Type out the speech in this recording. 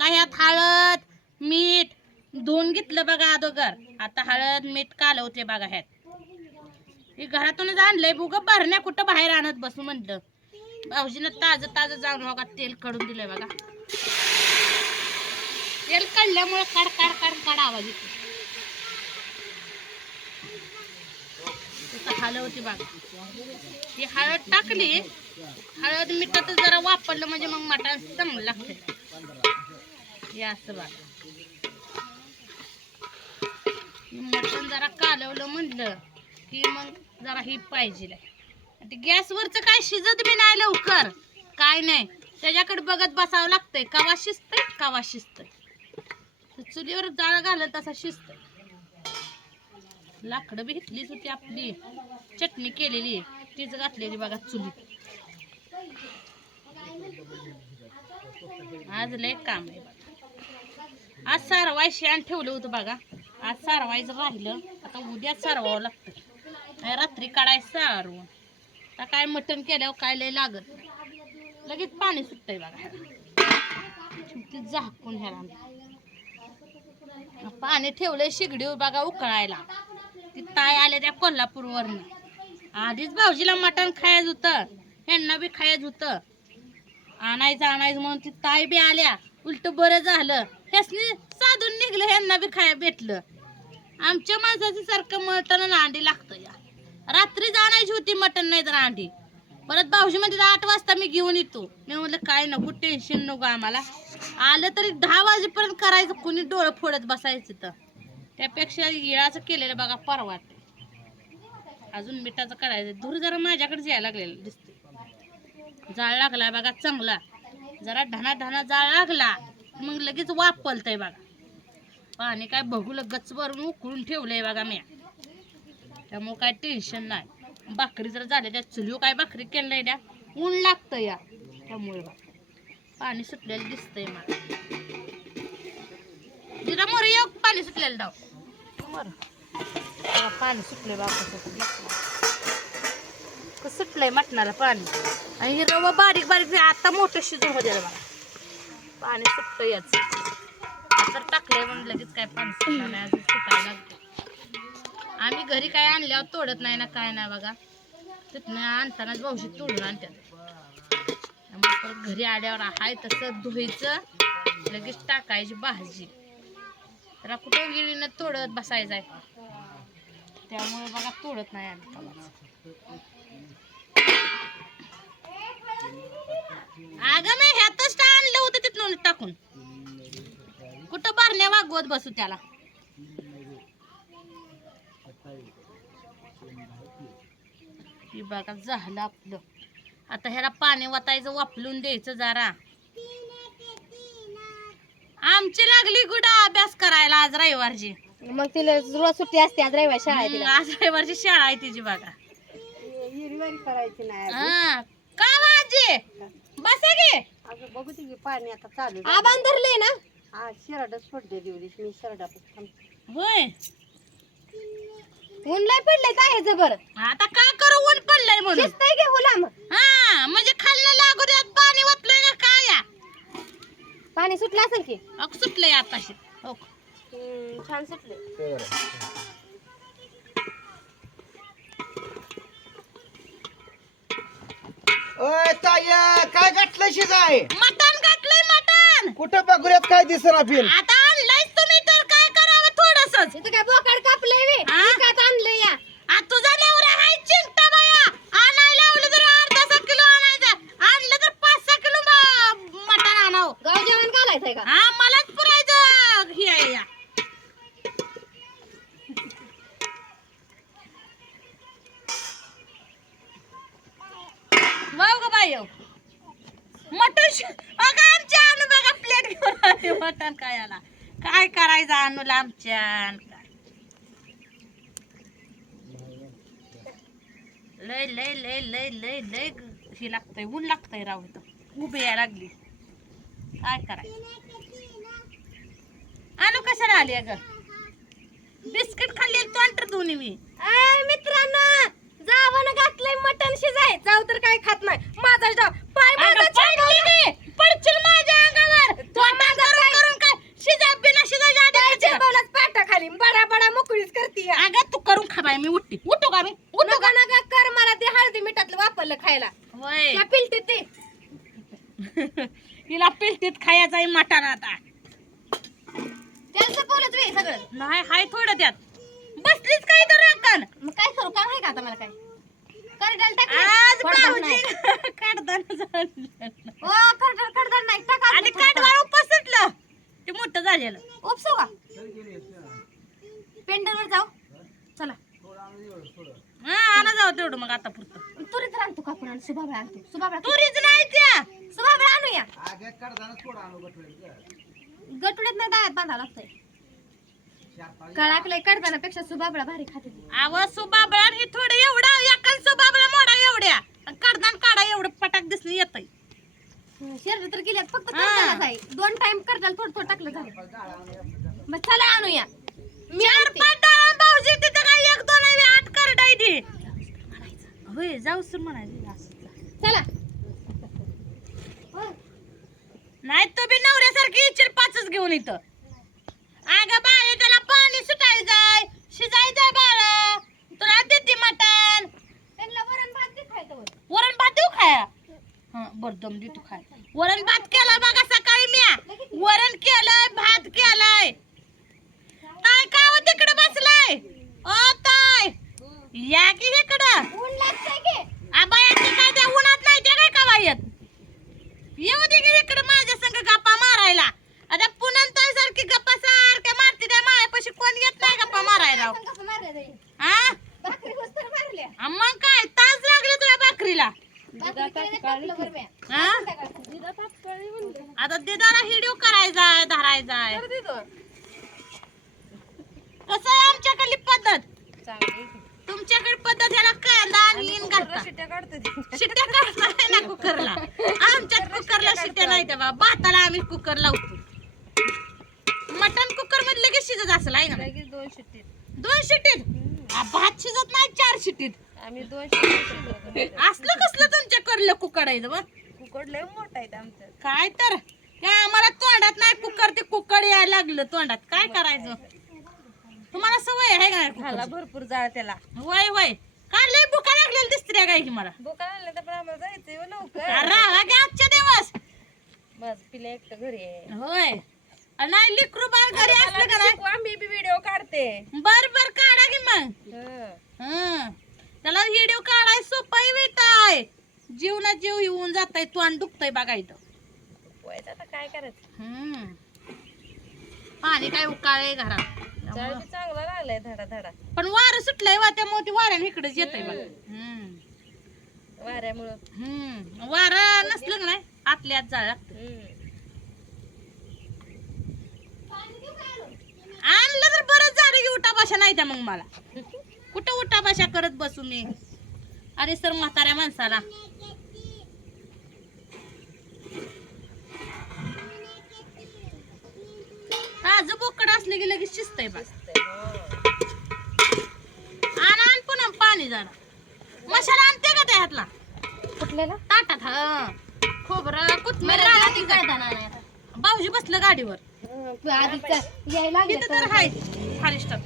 बघा ह्यात हळद मीठ धुवून घेतलं बघा अगोदर. आता हळद मीठ कालवते बघा ह्यात. हे घरातूनच आणलंय बुग भरण्या कुठं बाहेर आणत बसू म्हणलं. भाऊजीनं ताजं ताजं जाऊन बघा तेल काढून दिलंय बघा. तेल काढल्यामुळे काढ काढ काढ काढ आवाज येतो. हलवती बघा. ही हळद टाकली हळद मिठात जरा वापरलं म्हणजे मग मटण चांगलं लागतं. हे असं बघा मटण जरा कालवलं म्हणलं की मग जरा ही पाहिजे. गॅसवरचं काय शिजत बी नाही लवकर काय नाही त्याच्याकडे बघत बसावं लागतंय. कवा शिजतंय कवा शिजतंय. चुलीवर जाळ घालत तसा शिजतंय. लाकडं बी घेतलीच होती आपली चटणी केलेली तीच घातलेली बघा चुलीत. आज लय काम आहे बघा. आज सारवाय शेण ठेवलं होतं बघा. आज सारवायचं राहिलं आता उद्या सारवावं लागतं. रात्री काढायचं सारवून. आता काय मटण केल्यावर काय लय लागत लगेच पाणी सुटतंय बघा. झाकून ह्याला पाणी ठेवलंय शिगडीवर बघा उकळायला. ती ताई आल्या त्या कोल्हापूरवरनं. आधीच भाऊजीला मटण खायचं होतं ह्यांना बी खायचं होतं. आणायचं म्हणून ती ताई बी आल्या. उलट बरं झालं ह्यासनी साधून निघलं ह्यांना बी खायला भेटलं. आमच्या माणसाचं सारखं मटण आणि अंडी लागतं या. रात्री आणायची होती मटण नाही तर अंडी. परत भाऊजी म्हणजे 8 वाजता मी घेऊन येतो. मी म्हटलं काय नको टेन्शन नको आम्हाला. आलं तरी 10 वाजेपर्यंत करायचं कुणी डोळं फोडत बसायचं. तर त्यापेक्षा येळाचं केलेलं बघा परवाट. अजून मिठाचं करायचं. धूर जरा माझ्याकडे यायला लागलेलं दिसते. जाळ लागलाय बघा चांगला. जरा ढाना जाळ लागला मग लगेच वापलतंय बघा. पाणी काय बघूला गच्च भरून उकळून ठेवलंय बघा मी. त्यामुळे काय टेन्शन नाही. भाकरी जर झाल्या त्या चुलीवर काय भाकरी केलं द्या ऊन लागतं या. त्यामुळे पाणी सुटलेलं दिसतंय मला. जरा मोर एक पाणी सुटलेलं डाव पाणी सुटलंय बाबा. सुटलंय मटणाला पाणी. आणि हे रवा बारीक बारीक आता मोठं शिजून हो द्यायला बघा. पाणी सुटतं याच आता टाकलंय म्हणून लगेच काय पाणी सुटलं नाही. अजून सुटायला लागतं. आम्ही घरी काय आणल्यावर तोडत नाही ना काय नाही बघा. तिथनं आणतानाच भाऊशी तोडून आणतात. त्यामुळे परत घरी आल्यावर हाय तसं धुवायचं लगेच टाकायची भाजी. तर कुठं गिळीनं तोडत बसायचं आहे. त्यामुळे बघा तोडत नाही आम्ही. अगं मी ह्यातच आणलं होतं तिथून टाकून. कुठं भरण्या वागवत बसू त्याला. ही बघा झालं आपलं. आता ह्याला पाणी वतायचं वापलून द्यायचं जरा. आमची लागली गुडा अभ्यास करायला आज रविवारची. मग तिला रोज सुट्टी असते. आज रविवार शाळा आहे तिला. आज रविवारची शाळा आहे तिची बघा. करायची नाही का माझी बसा गे. अगं बघू ती पाणी आता चालू. आबान धरले ना. हा शर्टच पडते दिवस मी शर्ट होय. ऊन लय पडलंय काय जबर. आता काय करू ऊन पडलंय म्हणून. शिजतंय की हुलाम. हा म्हणजे खाल्लं लागू द्यात पाणी वाटलंय ना काय. पाणी सुटलं असेल की. सुटलंय आताशी. हो छान सुटले. ओय ताय काय घातलं शिजाय. मटण घातलंय मटण. कुठं बघूयात काय दिसना फिल. आता आणलंयच तुम्ही तर काय करावं थोडंसंच. इथं काय बोकाड कापलंय वे. विकत आणलंय या. तुझा नवरा हाय चिंता बाया. आणायला लावलं तर 1/2 किलो आणायचं. आणलं तर 5-6 किलो मटण आणावं. गाव जेवण घालायचंय का. हा मलाच पुरायचं ही आहे या. बघ बाई मटण बघा आमच्या आणू बघा प्लेट घेऊन आले मटण खायला. काय करायचं आणूला आमच्या. लय लय लय लय लय लय हे लागतंय ऊन लागतंय राव. इथं उभी यायला लागली. काय करायचं. आणू कशाला आली अगं. बिस्किट खाल्ली तोंड दोन्ही मी. मित्रांनो जावं घातलंय मटण शिजाय. जाऊ तर काय खात नाही. माझा पाय माझा पडशील माझ्या अंगावर. एवढीच करते अगं तू करून खा बाई, मी उठते. उठू का मी? उठू का? नका कर मला ते हळदी मिठातलं वापरलं खायला होय. त्या पिलटीत ते तिला पिलटीत खायचं आहे मटण आता. त्यांचं बोलत वे सगळं. नाही हाय थोडं त्यात. बसलीच काय तर राखण. मग काय करू काम आहे का आता मला काय करडाल आज टाकलं भाऊजी कडदान झालं. ओ करडाल नाही टाका आणि काटवाळ उपसटलं. ते मोठं झालेलं. उपसू का पेंडलवर जाऊ चला हा आणा जाऊ तेवढं मग आता पुरतं. तुरीच आणतो कापून आणि सुभाबळा आणतो सुभाबळा तुरीच नाही त्या. सुभाबळा आणूया गटुड्यात नाही दायात बांधावं लागतंय कळाकलंय कडदानापेक्षा सुभाबळा भारी खाते आव सुबाबळा हे थोडं एवढा एकाच सुबाबळा मोडा एवढ्या आणि कडदान काढा एवढं पटाक दिसलं येतंय. शर्ट तर गेल्यात फक्त करडालाच आहे 2 टाइम करडाल थोडं थोडं टाकलं झालं मग चला आणूया मी चार आणते. पाच डाळ भाऊजी तिथं काय 1 2 आहे 8 करडाय दे. होय जाऊ सर म्हणायचं असं. चला नाही तू बी नवऱ्यासारखी इच्छिल 5च घेऊन इथं. अगं बाळे त्याला पाणी सुटायचंय शिजायचंय बाळा. तुला देते मटण. त्यांना वरण भात दे खायचं वर. वरण भात देऊ खाया. हा बर दम दे तू खाय. वरण भात केला बघा सकाळी म्या. वरण केलंय भात केलाय. ताय का हो तिकडे बसलाय. ओ ताय या की इकडं. ऊन लागतंय की आबायाची काय त्या उन्हात नाही त्या काय कवायत. येऊ दे की इकडे माझ्या संग गप्पा मारायला. आता पुनंताई सारखी गप्पा सारख्या मारती त्या मायापाशी कोण येत नाही गप्पा मारायला. आपण कसं मारलं जाईल हा भाकरी वस्तर मारल्या मग काय तास लागले तुला भाकरीला. भाकरी टाकलं वर म्या. हा आता दिदाला हिडिओ करायचा धरायचा. कसं आहे आमच्याकडली पद्धत. तुमच्याकडे पद्धत ह्याला कांदा आणि इन घालता. शिट्ट्या काढता ना कुकरला. आमच्यात कुकरला शिट्ट्या नाही त्या बा. भाताला आम्ही कुकर लावतो. मटण कुकर मध्ये लगेच शिजत असेल आहे ना. 2 शिट्टीत. भात शिजत नाही 4 शिट्टीत. आम्ही 2 शिट्टी असलं कसलं तुमच्याकडलं कुकर आहे बा. कुकर लय मोठा आहे आमचं काय तर त्या आम्हाला तोंडात नाही कुकर ते कुकर यायला लागलं तोंडात. काय करायचं. तुम्हाला सवय आहे का खाला भरपूर जाळ त्याला वय वय काय लय भुका लागलेली दिसते काय की मला. दुकान आणलं तर पण आम्हाला जायचंय हो लवकर. राहा की आजच्या दिवस. माझं पिला एकटं घरी आहे होय नाही लिकरू बाळ घरी असलं का नाही. आम्ही बी व्हिडिओ काढते बर बर काढा की मग. हं त्याला व्हिडिओ काढाय सोपं आहे. जीवना जीव येऊन जाताय तोंड दुखतय बघा इथं. आता काय करायचं पाणी काय उकाळे घरात. चांगला लागलाय धडा धडा पण वारं सुटलंय वा त्यामुळे ती वाऱ्याने इकडेच येतंय बघा. वाऱ्यामुळं वारं नसलं का नाही आतल्या आत जाळ लागतं. आणलं तर बरंच झालं की उठाभाषा नाही त्या मग मला. कुठं उठाभाषा करत बसू मी. अरे सर म्हाताऱ्या माणसाला. ताजं बोकड असले की लगेच शिजतंय बघ. आण पुन्हा पाणी जरा. मसाला आणते का त्यातला कुठल्याला ताटात. हा खोबरं कोथमीर भाऊजी बसलं गाडीवर. आधी यायला तिथं तर हाय फारिस्टर.